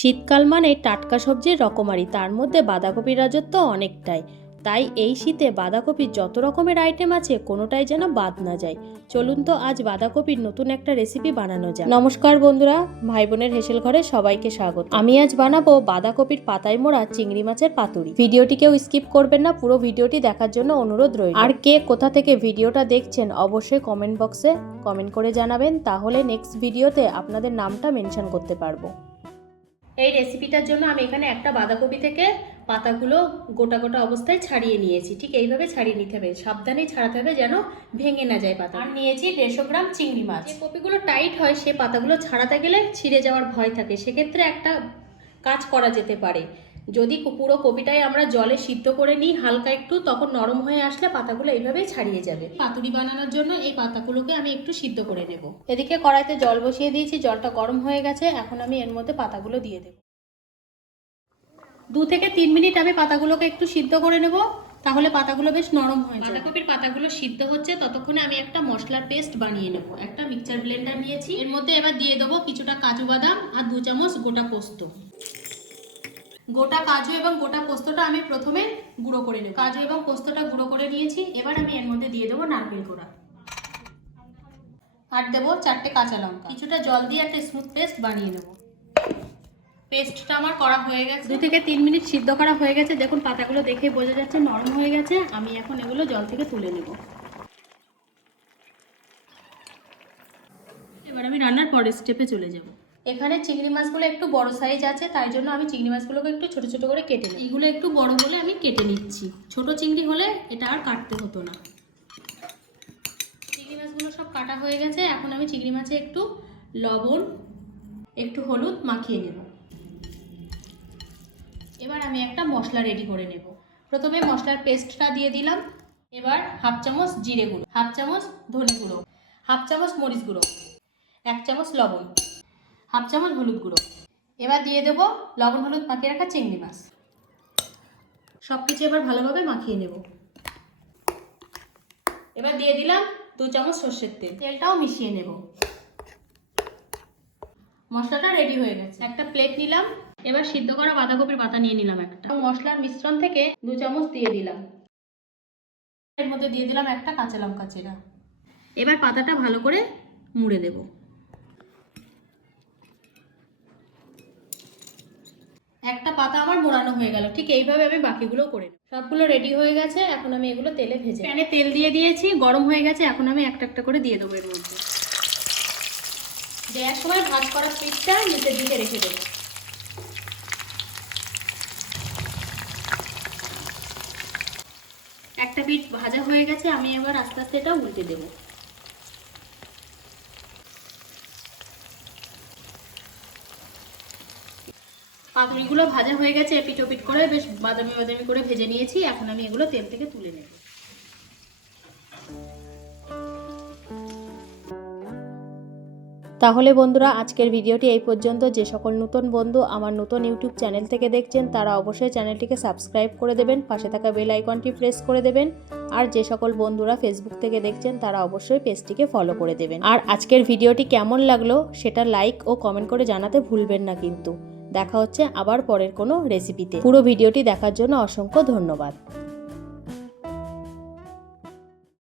শীতকাল মানে টাটকা সবজির রকমারি, তার মধ্যে বাঁধাকপির রাজত্ব অনেকটাই। তাই এই শীতে বাঁধাকপির যত রকমের আইটেম আছে, কোনোটাই যেন বাদ না যায়। চলুন তো আজ বাঁধাকপির নতুন একটা রেসিপি বানানো যায় নমস্কার বন্ধুরা ভাই বোনের হেসেল ঘরে সবাইকে স্বাগত। আমি আজ বানাবো বাঁধাকপির পাতায় মোড়া চিংড়ি মাছের পাতুরি। ভিডিওটি কেউ স্কিপ করবেন না, পুরো ভিডিওটি দেখার জন্য অনুরোধ রইল। আর কে কোথা থেকে ভিডিওটা দেখছেন, অবশ্যই কমেন্ট বক্সে কমেন্ট করে জানাবেন, তাহলে নেক্সট ভিডিওতে আপনাদের নামটা মেনশন করতে পারব। এই রেসিপিটার জন্য আমি এখানে একটা বাঁধাকপি থেকে পাতাগুলো গোটা গোটা অবস্থায় ছাড়িয়ে নিয়েছি। ঠিক এইভাবে ছাড়িয়ে নিতে হবে। সাবধানে ছাড়াতে হবে যেন ভেঙে না যায় পাতা। আর নিয়েছি দেড়শো গ্রাম চিংড়ি মাছ। যে কপিগুলো টাইট হয়, সে পাতাগুলো ছাড়াতে গেলে ছিঁড়ে যাওয়ার ভয় থাকে। সেক্ষেত্রে একটা কাজ করা যেতে পারে। যদি পুরো কপিটাই আমরা জলে সিদ্ধ করে নিই হালকা একটু, তখন নরম হয়ে আসলে পাতাগুলো এইভাবেই ছাড়িয়ে যাবে। পাতুরি বানানোর জন্য এই পাতাগুলোকে আমি একটু সিদ্ধ করে নেব। এদিকে কড়াইতে জল বসিয়ে দিয়েছি, জলটা গরম হয়ে গেছে, এখন আমি এর মধ্যে পাতাগুলো দিয়ে দেব। দু থেকে তিন মিনিট আমি পাতাগুলোকে একটু সিদ্ধ করে নেব, তাহলে পাতাগুলো বেশ নরম হয়ে যাবে। বাঁধাকপির পাতাগুলো সিদ্ধ হচ্ছে, ততক্ষণে আমি একটা মশলার পেস্ট বানিয়ে নেব। একটা মিক্সচার ব্লেন্ডার নিয়েছি। এর মধ্যে এবার দিয়ে দেবো কিছুটা কাজু বাদাম আর দু চামচ গোটা পোস্ত। গোটা কাজু এবং গোটা পোস্তটা আমি প্রথমে গুঁড়ো করে নেব। কাজু এবং পোস্তটা গুঁড়ো করে নিয়েছি, এবার আমি এর মধ্যে দিয়ে দেবো নারকেল কোড়া। আর দেবো চারটে কাঁচা লঙ্কা। কিছুটা জল দিয়ে একটা স্মুথ পেস্ট বানিয়ে নেব। পেস্টটা আমার করা হয়ে গেছে। দু থেকে তিন মিনিট সিদ্ধ করা হয়ে গেছে। দেখুন, পাতাগুলো দেখে বোঝা যাচ্ছে নরম হয়ে গেছে। আমি এখন এগুলো জল থেকে তুলে নেব। এবার আমি রান্নার পরের স্টেপে চলে যাব। এখানে চিংড়ি মাছগুলো একটু বড় সাইজ আছে তাই জন্য আমি চিংড়ি মাছগুলোকে একটু ছোট ছোট করে কেটে নিই এইগুলো একটু বড় বলে আমি কেটে নিচ্ছি। ছোট চিংড়ি হলে এটা আর কাটতে হতো না। চিংড়ি মাছগুলো সব কাটা হয়ে গেছে এখন আমি চিংড়ি মাছে একটু লবণ একটু হলুদ মাখিয়ে নেব। এবার আমি একটা মশলা রেডি করে নেব। প্রথমে মশলার পেস্টটা দিয়ে দিলাম এবার হাফ চামচ জিরে গুঁড়ো হাফ চামচ ধনে গুঁড়ো হাফ চামচ মরিচ গুঁড়ো এক চামচ লবণ। হাফ চামচ হলুদ গুঁড়ো। এবার দিয়ে দেবো লবণ, হলুদ মাখিয়ে রাখা চিংড়ি মাছ। সব কিছু এবার ভালোভাবে মাখিয়ে নেব। এবার দিয়ে দিলাম দু চামচ সর্ষের তেল। তেলটাও মিশিয়ে নেব। মশলাটা রেডি হয়ে গেছে। একটা প্লেট নিলাম। এবার সিদ্ধ করা বাঁধাকপির পাতা নিয়ে নিলাম একটা। মশলার মিশ্রণ থেকে দু চামচ দিয়ে দিলাম। এর মধ্যে দিয়ে দিলাম একটা কাঁচা লঙ্কা চেরা। এবার পাতাটা ভালো করে মুড়ে দেব একটা পাতা আমার মোড়ানো হয়ে গেল। ঠিক এইভাবে আমি বাকিগুলো করে সবগুলো রেডি হয়ে গেছে, এখন আমি এগুলো তেলে ভেজে প্যানে তেল দিয়ে দিয়েছি, গরম হয়ে গেছে, এখন আমি একটা একটা করে দিয়ে দেবো এর মধ্যে। দেওয়ার সময় ভাজ করা পিঠটা নিচের দিকে রেখে দেবো। একটা পিঠ ভাজা হয়ে গেছে, আমি এবার আস্তে আস্তে এটা উল্টে দেবো। পাতুরিগুলো ভাজা হয়ে গেছে এপিট ওপিট করে বেশ বাদামি বাদামি করে ভেজে নিয়েছি। এখন আমি এগুলো তেল থেকে তুলে নেব। তাহলে বন্ধুরা, আজকের ভিডিওটি এই পর্যন্ত। যে সকল নতুন বন্ধু আমার নতুন ইউটিউব চ্যানেল থেকে দেখছেন, তারা অবশ্যই চ্যানেলটিকে সাবস্ক্রাইব করে দেবেন, পাশে থাকা বেল আইকনটি প্রেস করে দেবেন। আর যে সকল বন্ধুরা ফেসবুক থেকে দেখছেন, তারা অবশ্যই পেজটিকে ফলো করে দেবেন। আর আজকের ভিডিওটি কেমন লাগল, সেটা লাইক ও কমেন্ট করে জানাতে ভুলবেন না কিন্তু। দেখা হচ্ছে আবার পরের কোনো রেসিপিতে পুরো ভিডিওটি দেখার জন্য অসংখ্য ধন্যবাদ।